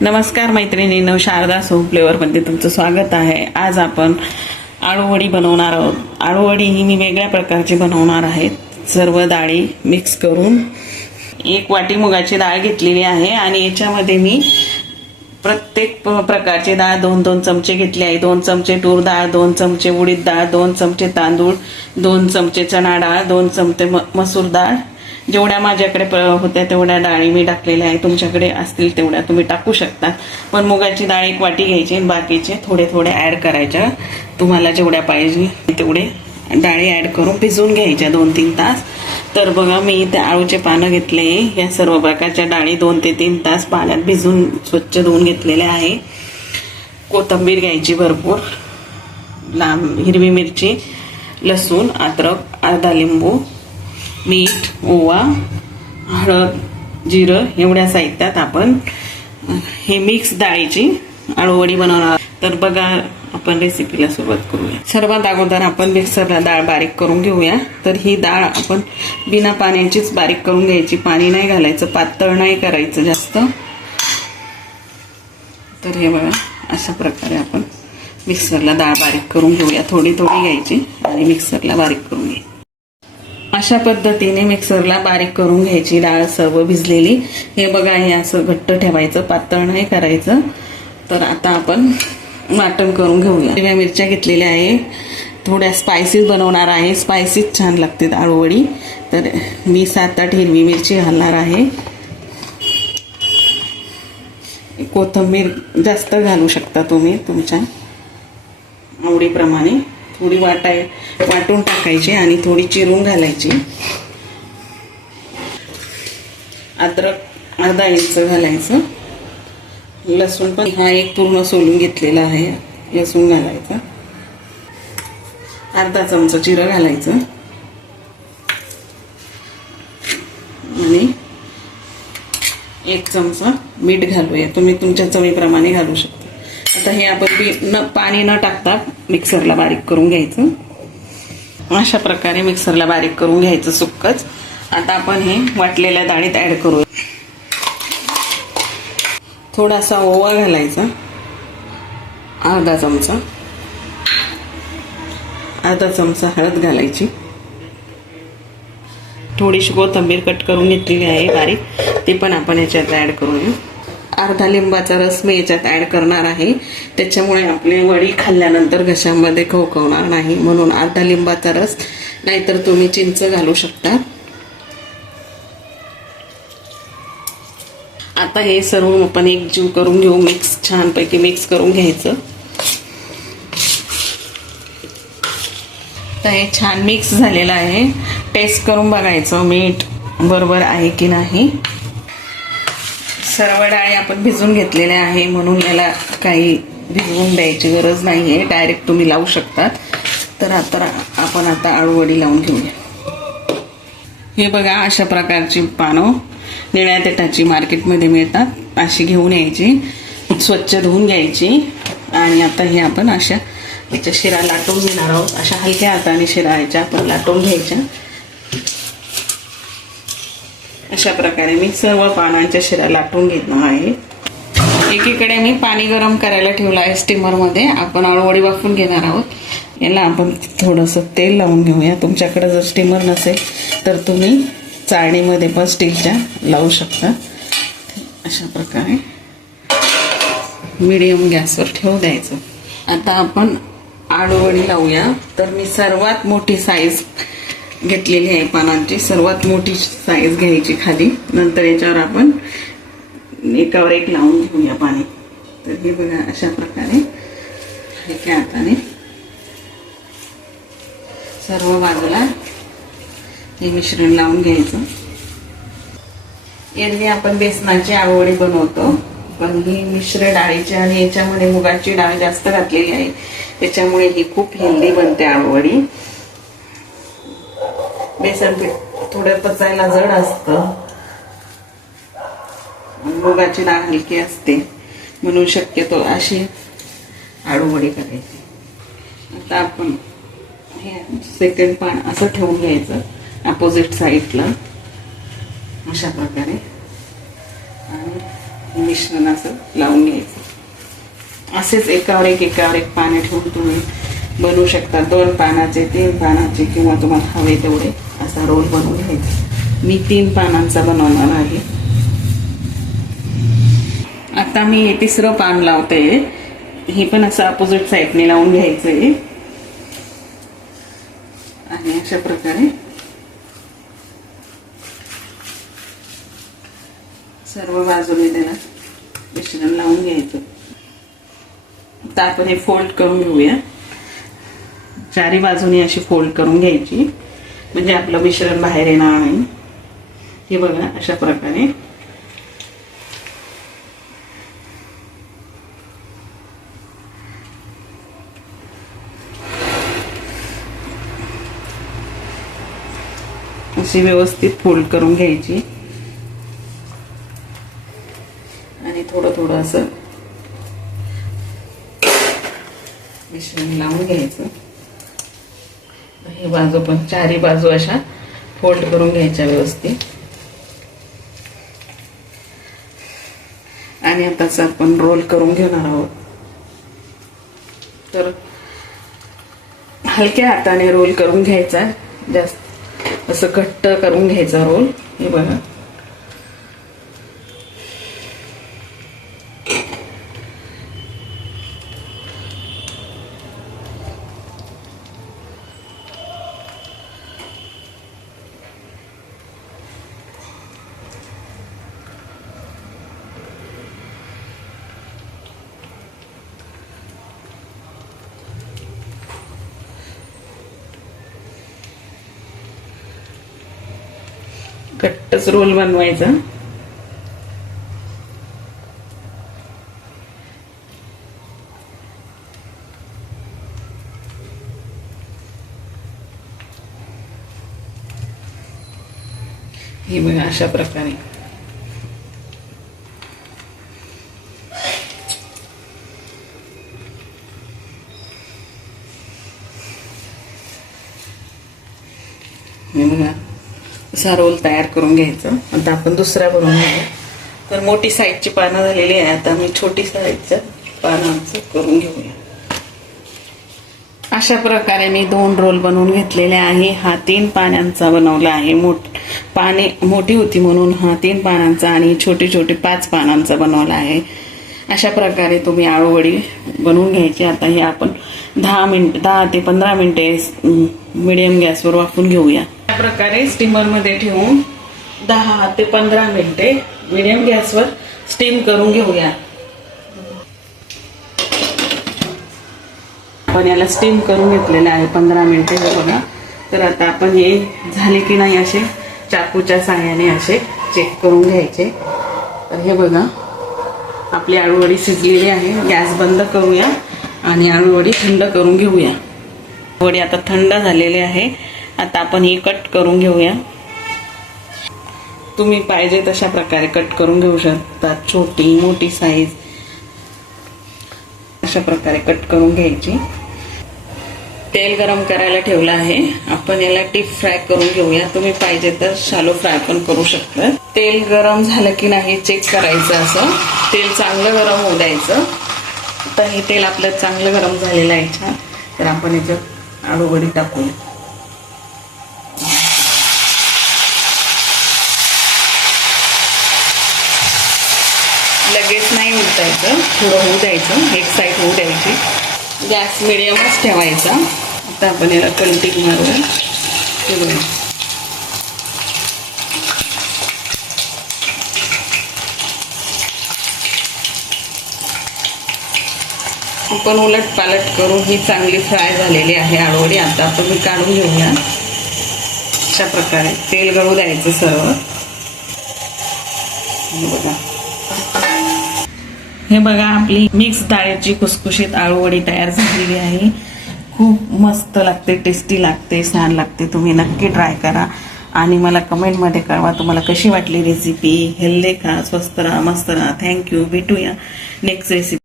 नमस्कार मैत्रिणींनो, शारदा सोम फ्लेवरमध्ये तुमचं स्वागत आहे. आज आपण आळूवडी बनवणार आहोत. आळूवडी ही मी वेगळ्या प्रकारची बनवणार आहे. सर्व डाळी मिक्स करून 1 वाटी मुगाची डाळ घेतलेली आहे आणि याच्यामध्ये मी प्रत्येक प्रकारची डाळ 2-2 चमचे घेतली आहे. 2 चमचे तूर डाळ, 2 चमचे उडीद डाळ, 2 चमचे तांदूळ, 2 चमचे चणा डाळ, 2 चमचे मसूर डाळ. जेवढ्या माझ्याकडे होत्या तेवढ्या डाळी मी टाकलेल्या आहे. तुमच्याकडे असतील तेवढ्या तुम्ही टाकू शकता. पण मुगाची डाळ 1 वाटी घ्यायची आणि बाकीचे थोडे थोडे ॲड करायच्या. तुम्हाला जेवढ्या पाहिजे तेवढे डाळी ॲड करून भिजवून घ्यायच्या 2-3 तास. तर बघा, मी इथे आळूचे पानं घेतले. या सर्व प्रकारच्या डाळी 2 ते 3 तास पाण्यात भिजून स्वच्छ धुवून घेतलेल्या आहे. कोथिंबीर घ्यायची भरपूर, लांब हिरवी मिरची, लसूण, अद्रक, अर्धा लिंबू, मीठ, ओवा, हळद, जिरं एवढ्या साहित्यात आपण हे मिक्स डाळीची आळूवडी बनवणार. तर बघा, आपण रेसिपीला सुरुवात करूया. सर्वात अगोदर आपण मिक्सरला डाळ बारीक करून घेऊया. तर ही डाळ आपण बिना पाण्याचीच बारीक करून घ्यायची. पाणी नाही घालायचं, पातळ नाही करायचं जास्त. तर हे बघा, अशा प्रकारे आपण मिक्सरला डाळ बारीक करून घेऊया. थोडी थोडी घ्यायची आणि मिक्सरला बारीक करून घ्यायची. अशा पद्धतीने मिक्सरला बारीक करून घ्यायची डाळ सर्व भिजलेली. हे बघा, हे असं घट्ट ठेवायचं, पातळ नाही करायचं. तर आता आपण वाटण करून घेऊया. हिरव्या मिरच्या घेतलेल्या आहे. थोड्या स्पायसीज बनवणार आहे. स्पायसीज छान लागते आळूवडी. तर मी 7-8 हिरवी मिरची घालणार आहे. कोथिंबीर जास्त घालू शकता तुम्ही तुमच्या आवडीप्रमाणे. थोडी वाटून टाकायची आणि थोडी चिरून घालायची. अद्रक अर्धा इंच घालायचं. लसूण पण हा एक पूर्ण सोलून घेतलेला आहे. लसूण घालायचा. अर्धा चमचा जिरं घालायचं आणि 1 चमचा मीठ घालूया. तुम्ही तुमच्या चवीप्रमाणे घालू शकता. आता हे आपण पाणी न टाकता मिक्सरला बारीक करून घ्यायचं. अशा प्रकारे मिक्सरला बारीक करून घ्यायचं सुक्कच. आता आपण हे वाटलेल्या डाळीत ॲड करूया. थोडासा ओवा घालायचा, अर्धा चमचा. अर्धा चमचा हळद घालायची. थोडीशी कोथिंबीर कट करून घेतलेली आहे बारीक, ते पण आपण याच्यात ॲड करूया. अर्धा लिंबाचा रस मी याच्यात ॲड करणार आहे. त्याच्यामुळे आपली वडी खाल्ल्यानंतर घशामध्ये खवखवणार नाही, म्हणून अर्धा लिंबाचा रस. नाहीतर तुम्ही चिंच घालू शकता. आता हे सर्व आपण एकजीव करून घेऊ. छानपैकी मिक्स करून घ्यायचं. तर हे छान मिक्स झालेलं आहे. टेस्ट करून बघायचं मीठ बरोबर आहे की नाही. सर्व डाळी आपण भिजवून घेतलेल्या आहे, म्हणून याला काही भिजवून द्यायची गरज नाही आहे. डायरेक्ट तुम्ही लावू शकतात. तर आपण आता आळूवडी लावून घेऊया. हे बघा, अशा प्रकारची पानं निळ्या तेटाची मार्केटमध्ये मिळतात. अशी घेऊन यायची, स्वच्छ धुवून घ्यायची आणि आता हे आपण अशा याच्या शिरा लाटून घेणार आहोत. अशा हलक्या हाताने शिरा याच्या आपण लाटून घ्यायच्या. अशा प्रकारे मी सर्व पानांच्या शिरा लाटून घेणार आहे. एकीकडे मी पाणी गरम करायला ठेवलं आहे स्टीमरमध्ये. आपण आळूवडी वाफवून घेणार आहोत. याला आपण थोडंसं तेल लावून घेऊया. तुमच्याकडे जर स्टीमर नसेल तर तुम्ही चाळणीमध्ये पण स्टीलच्या लावू शकता. अशा प्रकारे मीडियम गॅसवर ठेवू द्यायचं. आता आपण आळूवडी लावूया. तर मी सर्वात मोठी साईज घेतलेली आहे पानांची. सर्वात मोठी साईज घ्यायची खाली. नंतर याच्यावर आपण एकावर एक लावून घेऊया पाणी. तर हे बघा, अशा प्रकारे हलक्या हाताने सर्व बाजूला हे मिश्रण लावून घ्यायचं. एरवी आपण बेसनाची आळूवडी बनवतो, पण ही मिश्र डाळीची आणि याच्यामध्ये मुगाची डाळ जास्त घातलेली आहे. त्याच्यामुळे ही खूप हेल्दी बनते आळूवडी. बेसन पीठ थोडं पचायला जड असतं, मुगाची डाळ हलकी असते, म्हणून शक्यतो अशी आळूवडी करायची. आता आपण हे सेकंड पान असं ठेवून घ्यायचं अपोजिट साईडला अशा प्रकारे. आणि मिश्रण असं लावून घ्यायचं. असेच एकावर एक पाने ठेवून तुम्ही बनवू शकता. 2 पानाचे, 3 पानाचे किंवा तुम्हाला हवे तेवढे असा रोल बनवून घ्यायचा. मी 3 पानांचा बनवणार आहे. आता मी 3रं पान लावते. हे पण असं अपोजिट साईडने लावून घ्यायचंय आणि अशा प्रकारे सर्व बाजूने त्याला मिश्रण लावून घ्यायचं. आता आपण हे फोल्ड करून घेऊया. चारी बाजूने अशी फोल्ड करून घ्यायची म्हणजे आपलं मिश्रण बाहेर येणार नाही. हे बघा अशा प्रकारे अशी व्यवस्थित फोल्ड करून घ्यायची आणि थोडं थोडं असं मिश्रण लावून घ्यायचं. हे बाजू पण चारी बाजू अशा फोल्ड करून घ्यायच्या व्यवस्थित. आणि आताच आपण रोल करून घेणार आहोत. तर हलक्या हाताने रोल करून घ्यायचा, जास्त असं घट्ट करून घ्यायचा रोल. हे बघा घट्टच रोल बनवायचा. हे बघा अशा प्रकारे हे बघा असा रोल तयार करून घ्यायचा. आता आपण दुसरा बनवून घेऊ. तर मोठी साईजची पानं झालेली आहे. आता मी छोटी साईजच्या पानांचं करून घेऊया. अशा प्रकारे मी 2 रोल बनवून घेतलेले आहे. हा 3 पानांचा बनवला आहे. पाने मोठी होती म्हणून हा 3 पानांचा आणि छोटी छोटी 5 पानांचा बनवला आहे. अशा प्रकारे तुम्ही आळूवडी बनवून घ्यायची. आता हे आपण 10 ते 15 मिनिटे मीडियम गॅसवर वाफवून घेऊया. या प्रकारे स्टीमर मध्ये ठेवून 10 ते 15 मिनिटे मीडियम गॅसवर स्टीम करून घेऊया. आपण याला स्टीम करून घेतलेलं आहे 15 मिनिटे बघा. तर आता आपण हे झाले की नाही असे चाकूच्या साहाय्याने असे चेक करून घ्यायचे. तर हे बघा आपली आळूवडी शिजलेली आहे. गॅस बंद करूया आणि आळूवडी थंड करून घेऊया. वडी आता थंड झालेली आहे. आता आपण ही कट करून घेऊया. तुम्ही पाहिजे तशा प्रकारे कट करून घेऊ शकता. छोटी मोठी साईज अशा प्रकारे कट करून घ्यायची. तेल गरम करायला ठेवलं आहे. आपण याला डीप फ्राय करून घेऊया. तुम्ही पाहिजे तर शालो फ्राय पण करू शकता. तेल गरम झालं की नाही चेक करायचं. असं तेल चांगलं गरम होऊ द्यायचं. आता हे तेल आपलं चांगलं गरम झालेलं आहे छान. तर आपण याच्यात आळूवडी टाकूया. लगेच नाही उलटायचं, थोडं होऊ द्यायचं. एक साईड होऊ द्यायची. गॅस मिडियमच ठेवायचा. आता आपण याला कलटी मारूया. हे बघा आपण उलट पालट करून ही चांगली फ्राय झालेली आहे आळूवडी. आता आपण काढून घेऊया. अशा प्रकारे तेल गळू द्यायचं सर्व. बघा हे बघा आपली मिक्स डाळीची खुसखुशीत आळूवडी तयार झालेली आहे. खूप मस्त लागते, टेस्टी लागते, छान लागते. तुम्ही नक्की ट्राय करा आणि मला कमेंटमध्ये कळवा तुम्हाला कशी वाटली रेसिपी. हेल्दी खा, स्वस्त राहा, मस्त राहा. थँक्यू. भेटूया नेक्स्ट रेसिपी.